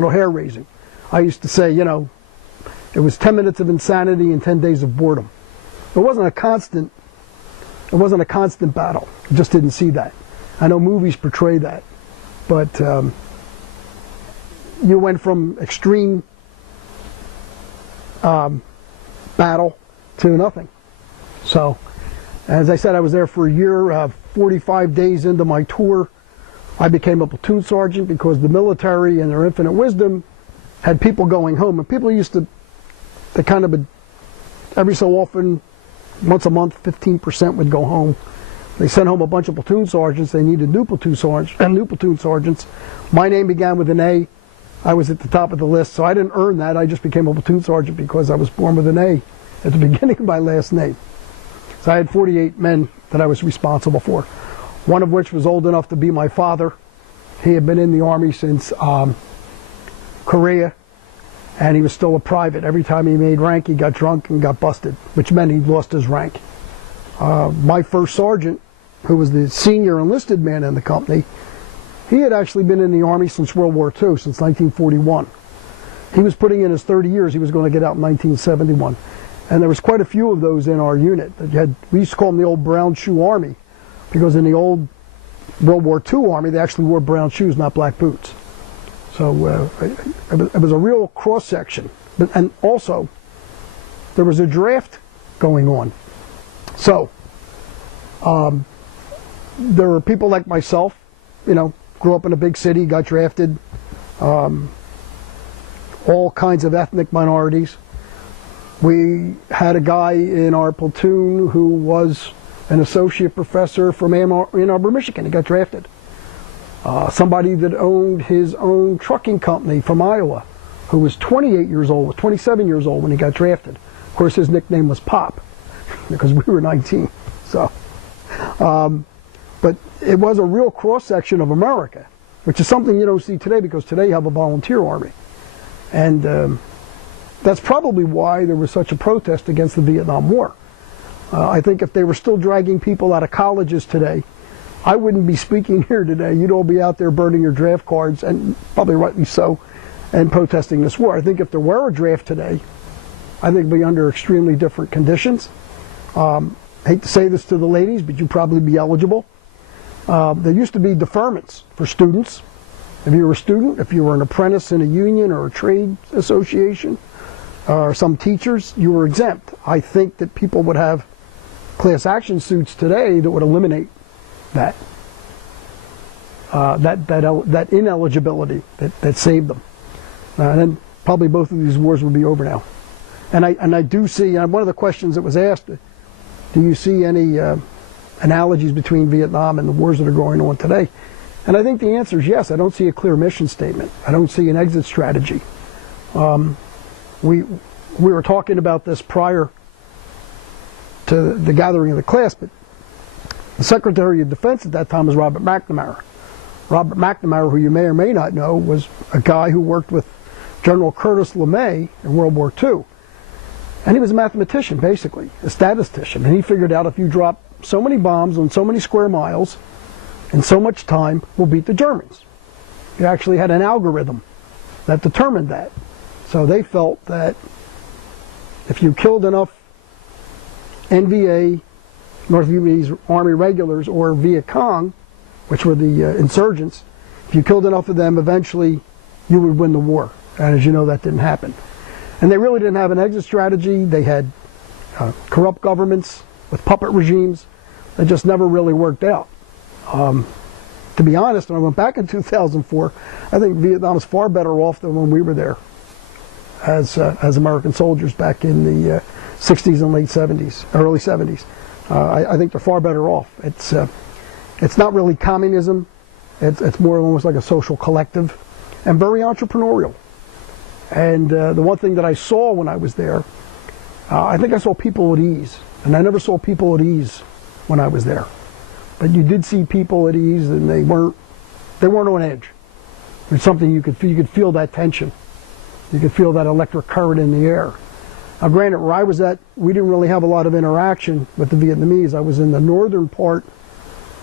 little hair raising. I used to say, you know, it was 10 minutes of insanity and 10 days of boredom. It wasn't a constant battle. You just didn't see that. I know movies portray that, but you went from extreme battle to nothing. So, as I said, I was there for a year. 45 days into my tour, I became a platoon sergeant because the military, in their infinite wisdom, had people going home. And people used to, they kind of, every so often, once a month, 15% would go home. They sent home a bunch of platoon sergeants. They needed new platoon sergeants. My name began with an A. I was at the top of the list, so I didn't earn that. I just became a platoon sergeant because I was born with an A at the beginning of my last name. So I had 48 men that I was responsible for, one of which was old enough to be my father. He had been in the Army since Korea, and he was still a private. Every time he made rank, he got drunk and got busted, which meant he lost his rank. My first sergeant, who was the senior enlisted man in the company, he had actually been in the Army since World War II, since 1941. He was putting in his 30 years. He was going to get out in 1971. And there was quite a few of those in our unit. We used to call them the old brown shoe army, because in the old World War II Army, they actually wore brown shoes, not black boots. So it was a real cross-section. And also, there was a draft going on. So, there were people like myself, you know, grew up in a big city, got drafted, all kinds of ethnic minorities. We had a guy in our platoon who was an associate professor from Ann Arbor, Michigan. He got drafted. Somebody that owned his own trucking company from Iowa, who was 28 years old, 27 years old when he got drafted. Of course, his nickname was Pop, because we were 19. So, but it was a real cross-section of America, which is something you don't see today, because today you have a volunteer army. And that's probably why there was such a protest against the Vietnam War. I think if they were still dragging people out of colleges today, I wouldn't be speaking here today. You'd all be out there burning your draft cards, and probably rightly so, and protesting this war. I think if there were a draft today, I think it'd be under extremely different conditions. Hate to say this to the ladies, but you'd probably be eligible. There used to be deferments for students. If you were a student, if you were an apprentice in a union or a trade association, or some teachers, you were exempt. I think that people would have class action suits today that would eliminate that ineligibility that saved them. And then probably both of these wars would be over now. And I do see, and one of the questions that was asked, do you see any analogies between Vietnam and the wars that are going on today? And I think the answer is yes. I don't see a clear mission statement. I don't see an exit strategy. We were talking about this prior to the gathering of the class, but the Secretary of Defense at that time was Robert McNamara. Robert McNamara, who you may or may not know, was a guy who worked with General Curtis LeMay in World War II. And he was a mathematician, basically, a statistician. And he figured out if you drop so many bombs on so many square miles in so much time, we'll beat the Germans. He actually had an algorithm that determined that. So they felt that if you killed enough NVA, North Vietnamese Army regulars, or Viet Cong, which were the insurgents, if you killed enough of them, eventually you would win the war. And as you know, that didn't happen. And they really didn't have an exit strategy. They had corrupt governments with puppet regimes that just never really worked out. To be honest, when I went back in 2004, I think Vietnam is far better off than when we were there as American soldiers back in the 60s and late 70s, early 70s. I think they're far better off. It's not really communism. It's more almost like a social collective, and very entrepreneurial. And the one thing that I saw when I was there, I think I saw people at ease, and I never saw people at ease when I was there. But you did see people at ease, and they weren't on edge. It's something you could feel that tension. You could feel that electric current in the air. Now, granted, where I was at, we didn't really have a lot of interaction with the Vietnamese. I was in the northern part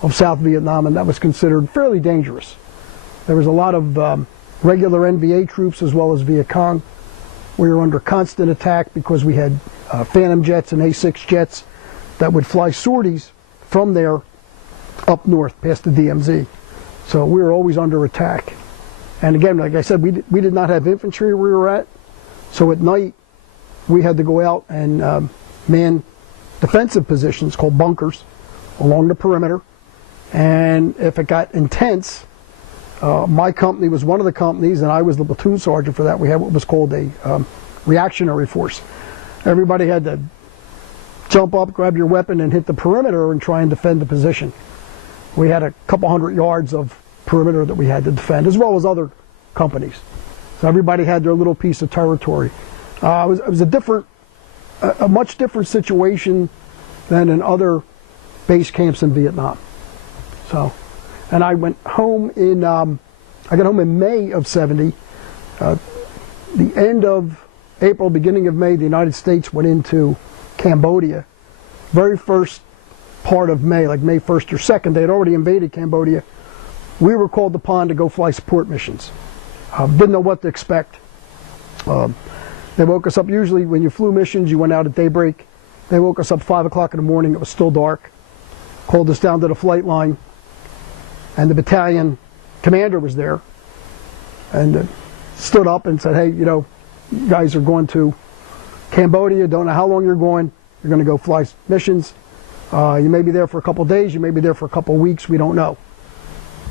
of South Vietnam, and that was considered fairly dangerous. There was a lot of regular NVA troops as well as Viet Cong. We were under constant attack because we had Phantom jets and A6 jets that would fly sorties from there up north past the DMZ. So we were always under attack. And again, like I said, we did not have infantry where we were at. So at night, we had to go out and man defensive positions called bunkers along the perimeter. And if it got intense, my company was one of the companies, and I was the platoon sergeant for that. We had what was called a reactionary force. Everybody had to jump up, grab your weapon, and hit the perimeter and try and defend the position. We had a couple 100 yards of perimeter that we had to defend, as well as other companies. So everybody had their little piece of territory. It was a much different situation than in other base camps in Vietnam. So, and I went home in, I got home in May of '70. The end of April, beginning of May, the United States went into Cambodia. Very first part of May, like May 1st or 2nd, they had already invaded Cambodia. We were called upon to go fly support missions. Didn't know what to expect. They woke us up. Usually when you flew missions, you went out at daybreak. They woke us up 5 o'clock in the morning. It was still dark. Called us down to the flight line. And the battalion commander was there. And stood up and said, hey, you know, you guys are going to Cambodia. Don't know how long you're going. You're going to go fly missions. You may be there for a couple of days. You may be there for a couple of weeks. We don't know.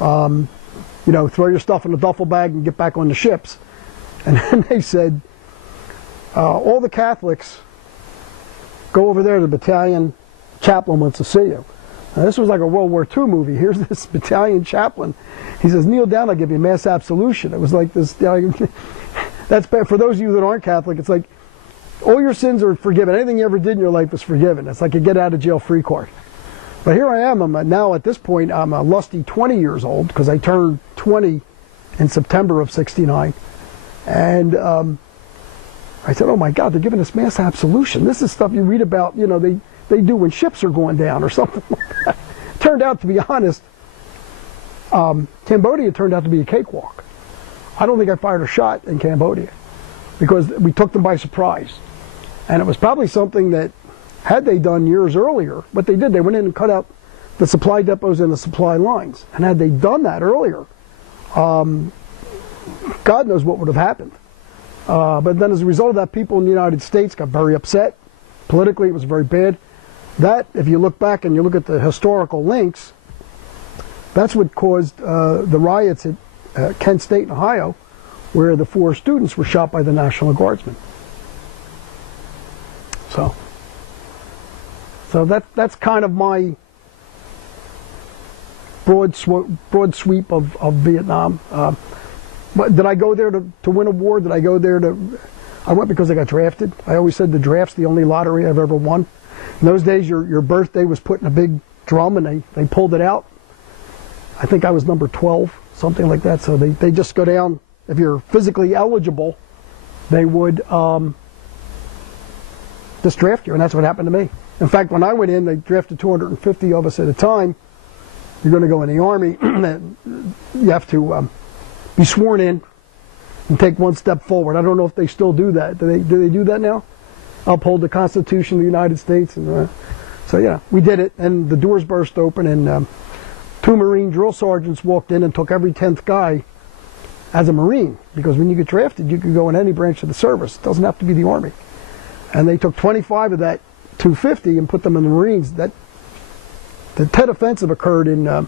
You know, throw your stuff in a duffel bag and get back on the ships. And then they said, all the Catholics, go over there. The battalion chaplain wants to see you. Now, this was like a World War II movie. Here's this battalion chaplain. He says, kneel down, I'll give you mass absolution. It was like this. That's bad. For those of you that aren't Catholic, it's like all your sins are forgiven. Anything you ever did in your life is forgiven. It's like a get out of jail free card. But here I am. Now at this point, I'm a lusty 20 years old because I turned 20 in September of '69. And I said, oh my God, they're giving us mass absolution. This is stuff you read about, you know, they do when ships are going down or something like that. Turned out, to be honest, Cambodia turned out to be a cakewalk. I don't think I fired a shot in Cambodia because we took them by surprise. And it was probably something that, had they done years earlier, what they did, they went in and cut out the supply depots and the supply lines. And had they done that earlier, God knows what would have happened. But then as a result of that, people in the United States got very upset. Politically, it was very bad. That, if you look back and you look at the historical links, that's what caused the riots at Kent State in Ohio, where the 4 students were shot by the National Guardsmen. So that's kind of my broad sweep of Vietnam. But did I go there to win a war? Did I go there to... I went because I got drafted. I always said the draft's the only lottery I've ever won. In those days, your birthday was put in a big drum and they pulled it out. I think I was number 12, something like that. So they just go down. If you're physically eligible, they would just draft you, and that's what happened to me. In fact, when I went in, they drafted 250 of us at a time. You're going to go in the Army. You have to be sworn in and take one step forward. I don't know if they still do that. Do they do that now? Uphold the Constitution of the United States. And, so yeah, we did it, and the doors burst open, and 2 Marine drill sergeants walked in and took every 10th guy as a Marine, because when you get drafted, you can go in any branch of the service. It doesn't have to be the Army. And they took 25 of that 250 and put them in the Marines. The Tet Offensive occurred in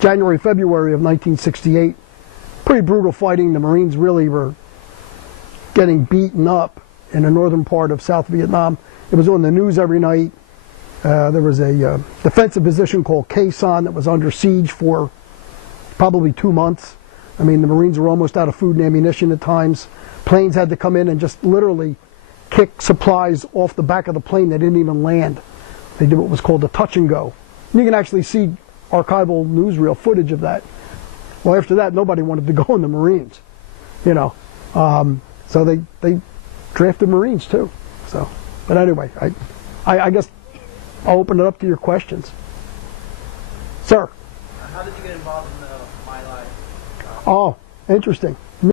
January, February of 1968. Pretty brutal fighting. The Marines really were getting beaten up in the northern part of South Vietnam. It was on the news every night. There was a defensive position called Khe Sanh that was under siege for probably 2 months. I mean, the Marines were almost out of food and ammunition at times. Planes had to come in and just literally kick supplies off the back of the plane. They didn't even land. They did what was called a touch and go. And you can actually see archival newsreel footage of that. Well, after that, nobody wanted to go in the Marines, you know. So they drafted Marines too. So, but anyway, I guess I'll open it up to your questions. Sir? How did you get involved in the My Lai Oh, interesting.